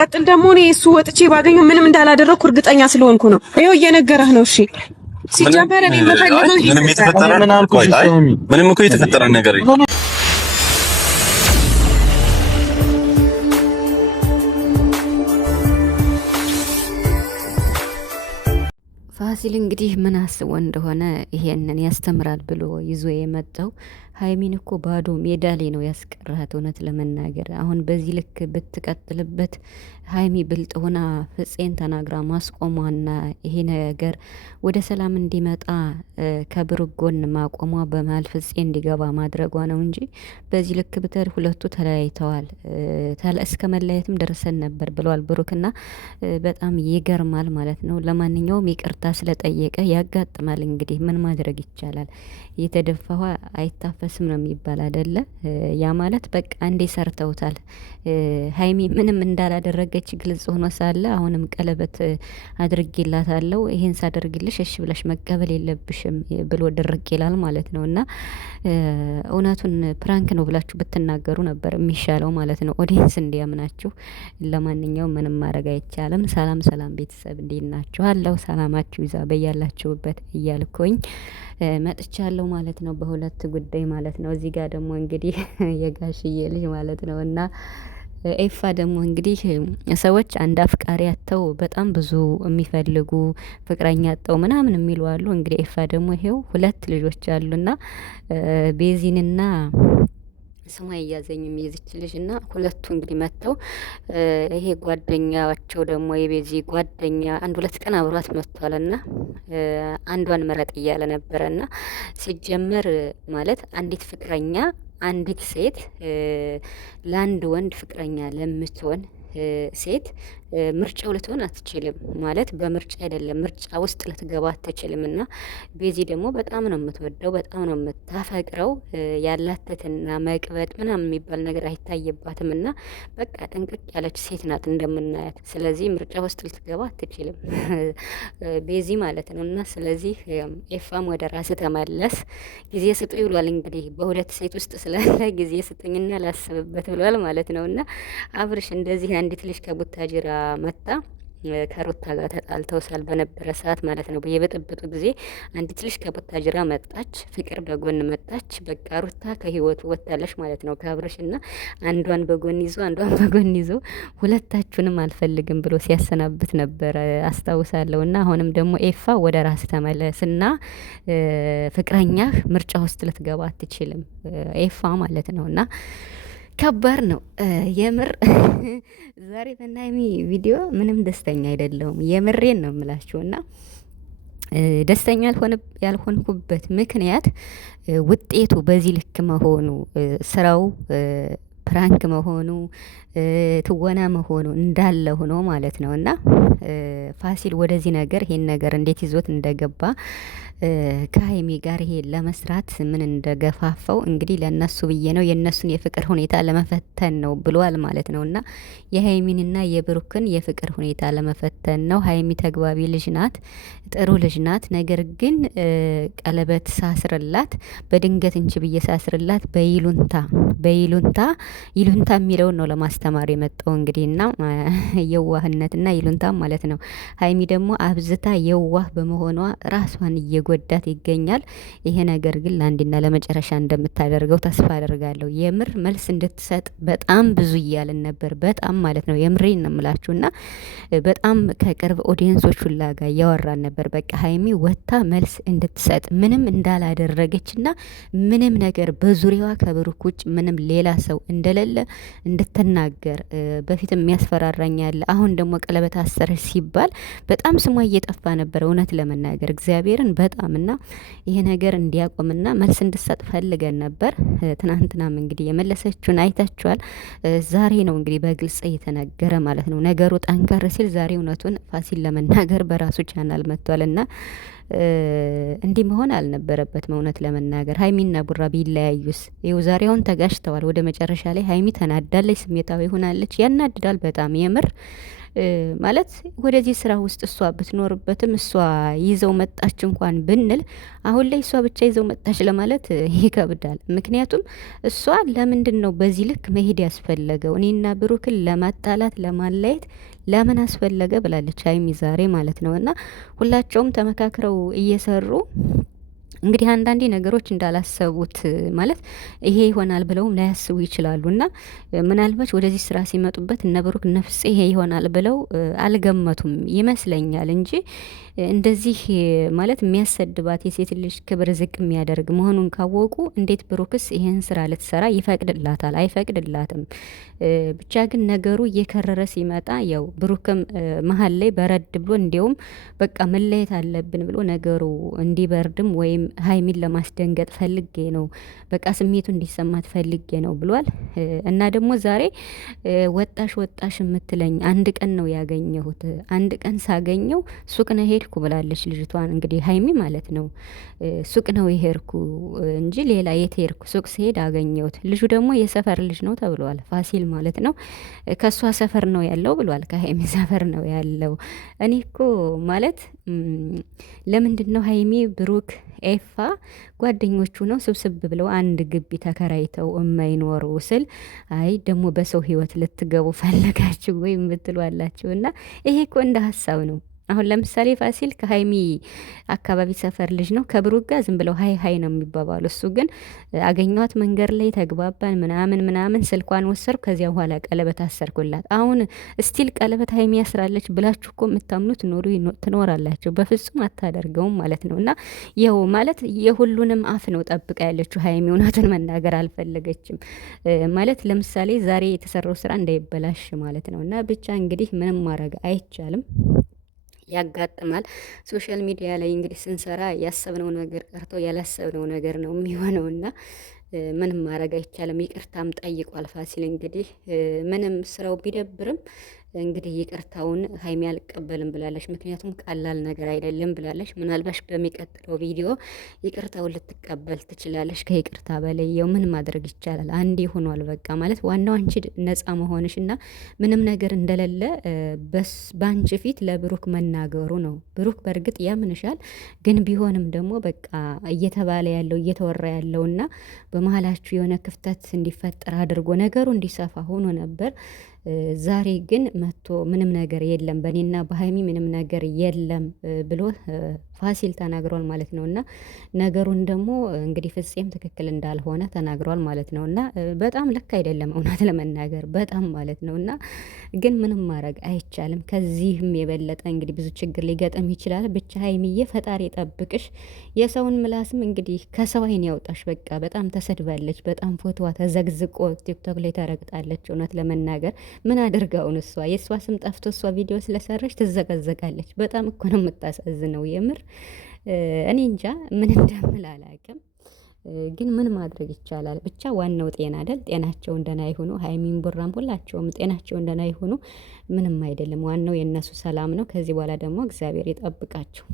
ቀጥል ደግሞ እኔ እሱ ወጥቼ ባገኘው ምንም እንዳላደረኩ እርግጠኛ ስለሆንኩ ነው። ይኸው እየነገረህ ነው። እሺ ሲጀመር እኔ የምፈልገው ምንም እኮ የተፈጠረ ነገር ፋሲል እንግዲህ ምን አስቦ እንደሆነ ይሄንን ያስተምራል ብሎ ይዞ የመጣው ሀይሚን እኮ ባዶ ሜዳ ላይ ነው ያስቀራት። እውነት ለመናገር አሁን በዚህ ልክ ብትቀጥልበት ሀይሚ ብልጥ ሆና ፍፄን ተናግራ ማስቆሟና ይሄ ነገር ወደ ሰላም እንዲመጣ ከብሩክ ጎን ማቆሟ በመሀል ፍፄ እንዲገባ ማድረጓ ነው እንጂ በዚህ ልክ ብትር ሁለቱ ተለያይተዋል። እስከ መለያየትም ደርሰን ነበር ብለዋል ብሩክና በጣም ይገርማል ማለት ነው። ለማንኛውም ይቅርታ ስለጠየቀ ያጋጥማል። እንግዲህ ምን ማድረግ ይቻላል? የተደፋዋ አይታፈስም ነው የሚባል አይደለ? ያ ማለት በቃ እንዴ ሰርተውታል። ሀይሚ ምንም እንዳላደረገች ግልጽ ሆኖ ሳለ አሁንም ቀለበት አድርጌላታለሁ ይሄን ሳደርግልሽ እሺ ብለሽ መቀበል የለብሽም ብሎ ድርቅ ይላል ማለት ነው። እና እውነቱን ፕራንክ ነው ብላችሁ ብትናገሩ ነበር የሚሻለው ማለት ነው፣ ኦዲየንስ እንዲያምናችሁ። ለማንኛውም ምንም ማድረግ አይቻልም። ሰላም ሰላም ቤተሰብ እንዴት ናችሁ? አለው ሰላማችሁ ይዛ በያላችሁበት እያልኩኝ መጥቻለሁ ማለት ነው፣ በሁለት ጉዳይ ማለት ነው። እዚህ ጋር ደግሞ እንግዲህ የጋሽዬ ልጅ ማለት ነው እና ኤፋ ደግሞ እንግዲህ ሰዎች አንድ አፍቃሪ አጥተው በጣም ብዙ የሚፈልጉ ፍቅረኛ አጥተው ምናምን የሚሉ አሉ። እንግዲህ ኤፋ ደግሞ ይሄው ሁለት ልጆች አሉና ቤዚንና ስሟ እያዘኝም የዚች ልጅ እና ሁለቱ እንግዲህ መጥተው ይሄ ጓደኛቸው ደግሞ የቤዚ ጓደኛ አንድ ሁለት ቀን አብሯት መጥቷልና አንዷን ምረጥ እያለ ነበረና ሲጀመር ማለት አንዲት ፍቅረኛ አንዲት ሴት ለአንድ ወንድ ፍቅረኛ ለምትሆን ሴት ምርጫው ልትሆን አትችልም። ማለት በምርጫ አይደለም ምርጫ ውስጥ ልትገባ አትችልም። እና ቤዚ ደግሞ በጣም ነው የምትወደው፣ በጣም ነው የምታፈቅረው። ያላተትና መቅበጥ ምናምን የሚባል ነገር አይታይባትም። እና በቃ ጥንቅቅ ያለች ሴት ናት እንደምናያት። ስለዚህ ምርጫ ውስጥ ልትገባ አትችልም ቤዚ ማለት ነው። እና ስለዚህ ኤፋም ወደ ራስ ተመለስ፣ ጊዜ ስጡ ይብሏል። እንግዲህ በሁለት ሴት ውስጥ ስላለ ጊዜ ስጡኝና ላስብበት ብሏል ማለት ነው። እና አብርሽ እንደዚህ አንዲት ልጅ ከቡታጅራ መጣ ከሩታ ጋር ተጣልተው ሳል በነበረ ሰዓት ማለት ነው። በየበጠበጡ ጊዜ አንዲት ልጅ ከቡታጅራ መጣች፣ ፍቅር በጎን መጣች። በቃ ሩታ ከህይወቱ ወጣለች ማለት ነው ከአብርሽና አንዷን በጎን ይዞ አንዷን በጎን ይዞ ሁለታችሁንም አልፈልግም ብሎ ሲያሰናብት ነበር አስታውሳለሁ። እና አሁንም ደግሞ ኤፋ ወደ ራስ ተመለስና ፍቅረኛህ ምርጫ ውስጥ ልትገባ አትችልም ኤፋ ማለት ነው። እና ከባድ ነው የምር። ዛሬ በናይሚ ቪዲዮ ምንም ደስተኛ አይደለሁም፣ የምሬን ነው የምላችሁና ደስተኛ ያልሆንኩበት ምክንያት ውጤቱ በዚህ ልክ መሆኑ፣ ስራው ፕራንክ መሆኑ፣ ትወና መሆኑ እንዳለ ሆኖ ማለት ነው። እና ፋሲል ወደዚህ ነገር ይሄን ነገር እንዴት ይዞት እንደገባ ከሀይሚ ጋር ይሄ ለመስራት ምን እንደገፋፋው እንግዲህ ለነሱ ብዬ ነው የነሱን የፍቅር ሁኔታ ለመፈተን ነው ብሏል ማለት ነው። እና የሀይሚንና የብሩክን የፍቅር ሁኔታ ለመፈተን ነው። ሀይሚ ተግባቢ ልጅ ናት፣ ጥሩ ልጅ ናት። ነገር ግን ቀለበት ሳስርላት በድንገት እንጂ ብዬ ሳስርላት በይሉንታ ይሉንታ የሚለውን ነው ለማስተማር የመጣው እንግዲህ እና የዋህነትና ይሉንታ ማለት ነው። ሀይሚ ደግሞ አብዝታ የዋህ በመሆኗ ራሷን እየጎዳት ይገኛል። ይሄ ነገር ግን ለአንድና ለመጨረሻ እንደምታደርገው ተስፋ አደርጋለሁ። የምር መልስ እንድትሰጥ በጣም ብዙ እያልን ነበር፣ በጣም ማለት ነው። የምሬን ነው የምላችሁና በጣም ከቅርብ ኦዲየንሶች ሁላ ጋር እያወራን ነበር። በቃ ሀይሚ ወታ መልስ እንድትሰጥ ምንም እንዳላደረገችና ምንም ነገር በዙሪያዋ ከብሩክ ውጭ ምንም ሌላ ሰው እንደሌለ እንድትናገር። በፊት የሚያስፈራራኝ ያለ አሁን ደግሞ ቀለበት አሰረች ሲባል በጣም ስሟ እየጠፋ ነበር እውነት ለመናገር እግዚአብሔርን በጣም እና ይሄ ነገር እንዲያቆምና መልስ እንድትሰጥ ፈልገን ነበር። ትናንትናም እንግዲህ የመለሰችውን አይታችኋል። ዛሬ ነው እንግዲህ በግልጽ እየተነገረ ማለት ነው። ነገሩ ጠንከር ሲል ዛሬ እውነቱን ፋሲል ለመናገር በራሱ ቻናል መጥቷልና እንዲህ መሆን አልነበረበትም እውነት ለመናገር። ሀይሚና ቡራ ቢለያዩስ? ይኸው ዛሬውን ተጋጭተዋል። ወደ መጨረሻ ላይ ሀይሚ ተናዳለች፣ ስሜታዊ ሆናለች። ያናድዳል በጣም የምር ማለት ወደዚህ ስራ ውስጥ እሷ ብትኖርበትም እሷ ይዘው መጣች እንኳን ብንል አሁን ላይ እሷ ብቻ ይዘው መጣች ለማለት ይከብዳል። ምክንያቱም እሷ ለምንድን ነው በዚህ ልክ መሄድ ያስፈለገው? እኔና ብሩክን ለማጣላት ለማለየት ለምን አስፈለገ ብላለች ሀይሚ ዛሬ ማለት ነው። እና ሁላቸውም ተመካክረው እየሰሩ እንግዲህ አንዳንዴ ነገሮች እንዳላሰቡት ማለት ይሄ ይሆናል ብለውም ላያስቡ ይችላሉ። እና ምናልባት ወደዚህ ስራ ሲመጡበት እነ ብሩክ ነፍስ ይሄ ይሆናል ብለው አልገመቱም ይመስለኛል እንጂ እንደዚህ ማለት የሚያሰድባት የሴት ልጅ ክብር ዝቅ የሚያደርግ መሆኑን ካወቁ እንዴት ብሩክስ ይሄን ስራ ልትሰራ ይፈቅድላታል? አይፈቅድላትም። ብቻ ግን ነገሩ እየከረረ ሲመጣ ያው ብሩክም መሀል ላይ በረድ ብሎ እንዲያውም በቃ መለየት አለብን ብሎ ነገሩ እንዲበርድም ወይም ሀይሚን ለማስደንገጥ ፈልጌ ነው በቃ ስሜቱ እንዲሰማት ፈልጌ ነው ብሏል። እና ደግሞ ዛሬ ወጣሽ የምትለኝ አንድ ቀን ነው ያገኘሁት። አንድ ቀን ሳገኘው ሱቅ ነው ሄድኩ ብላለች ልጅቷን እንግዲህ ሀይሚ ማለት ነው። ሱቅ ነው የሄድኩ እንጂ ሌላ የት ሄድኩ? ሱቅ ስሄድ አገኘሁት። ልጁ ደግሞ የሰፈር ልጅ ነው ተብሏል። ፋሲል ማለት ነው። ከእሷ ሰፈር ነው ያለው ብሏል። ከሀይሚ ሰፈር ነው ያለው። እኔ እኮ ማለት ለምንድን ነው ሀይሚ ብሩክ ኤፋ ጓደኞቹ ነው ስብስብ ብለው አንድ ግቢ ተከራይተው የማይኖሩ ስል አይ ደግሞ በሰው ህይወት ልትገቡ ፈለጋችሁ ወይም ብትሏላችሁ። እና ይሄ እኮ እንደ ሀሳብ ነው። አሁን ለምሳሌ ፋሲል ከሀይሚ አካባቢ ሰፈር ልጅ ነው። ከብሩክ ጋር ዝም ብለው ሀይ ነው የሚባባሉ። እሱ ግን አገኘኋት መንገድ ላይ ተግባባን ምናምን ስልኳን ወሰድኩ። ከዚያ በኋላ ቀለበት አሰርኩላት። አሁን ስቲል ቀለበት ሀይሚ ያስራለች ብላችሁ እኮ የምታምኑት ትኖራላችሁ። በፍጹም አታደርገውም ማለት ነው። እና ይኸው ማለት የሁሉንም አፍ ነው ጠብቃ ያለችው ሀይሚ። እውነቱን መናገር አልፈለገችም ማለት ለምሳሌ ዛሬ የተሰራው ስራ እንዳይበላሽ ማለት ነው። እና ብቻ እንግዲህ ምንም ማድረግ አይቻልም። ያጋጥማል። ሶሻል ሚዲያ ላይ እንግዲህ ስንሰራ ያሰብነው ነገር ቀርቶ ያላሰብነው ነገር ነው የሚሆነውና ምንም ማድረግ አይቻልም። ይቅርታም ጠይቋል ፋሲል። እንግዲህ ምንም ስራው ቢደብርም እንግዲህ ይቅርታውን ሀይሚ አልቀበልም ብላለች። ምክንያቱም ቀላል ነገር አይደለም ብላለች። ምናልባሽ በሚቀጥለው ቪዲዮ ይቅርታውን ልትቀበል ትችላለች። ከይቅርታ በላይ ያው ምን ማድረግ ይቻላል? አንዴ ሆኗል በቃ ማለት ዋናው አንቺ ነፃ መሆንሽ እና ምንም ነገር እንደሌለ በአንቺ ፊት ለብሩክ መናገሩ ነው። ብሩክ በእርግጥ ያምንሻል፣ ግን ቢሆንም ደግሞ በቃ እየተባለ ያለው እየተወራ ያለውና በመሀላችሁ የሆነ ክፍተት እንዲፈጠር አድርጎ ነገሩ እንዲሰፋ ሆኖ ነበር። ዛሬ ግን መጥቶ ምንም ነገር የለም በእኔና በሀይሚ ምንም ነገር የለም ብሎ ፋሲል ተናግሯል ማለት ነው። እና ነገሩን ደግሞ እንግዲህ ፍፄም ትክክል እንዳልሆነ ተናግሯል ማለት ነው። እና በጣም ልክ አይደለም እውነት ለመናገር በጣም ማለት ነው። እና ግን ምንም ማድረግ አይቻልም። ከዚህም የበለጠ እንግዲህ ብዙ ችግር ሊገጥም ይችላል። ብቻ ሀይሚዬ ፈጣሪ ጠብቅሽ። የሰውን ምላስም እንግዲህ ከሰው አይን ያውጣሽ። በቃ በጣም ተሰድባለች። በጣም ፎቶዋ ተዘግዝቆ ቲክቶክ ላይ ተረግጣለች። እውነት ለመናገር ምን አድርጋውን እሷ የእሷ ስም ጠፍቶ እሷ ቪዲዮ ስለሰራች ትዘቀዘቃለች። በጣም እኮ ነው የምታሳዝነው የምር። እኔ እንጃ ምን እንደምል አላውቅም። ግን ምን ማድረግ ይቻላል? ብቻ ዋናው ጤና አይደል? ጤናቸው እንደና ይሁኑ። ሀይሚን ቡራም ሁላቸውም ጤናቸው እንደና ይሁኑ። ምንም አይደለም። ዋናው የእነሱ ሰላም ነው። ከዚህ በኋላ ደግሞ እግዚአብሔር ይጠብቃቸው።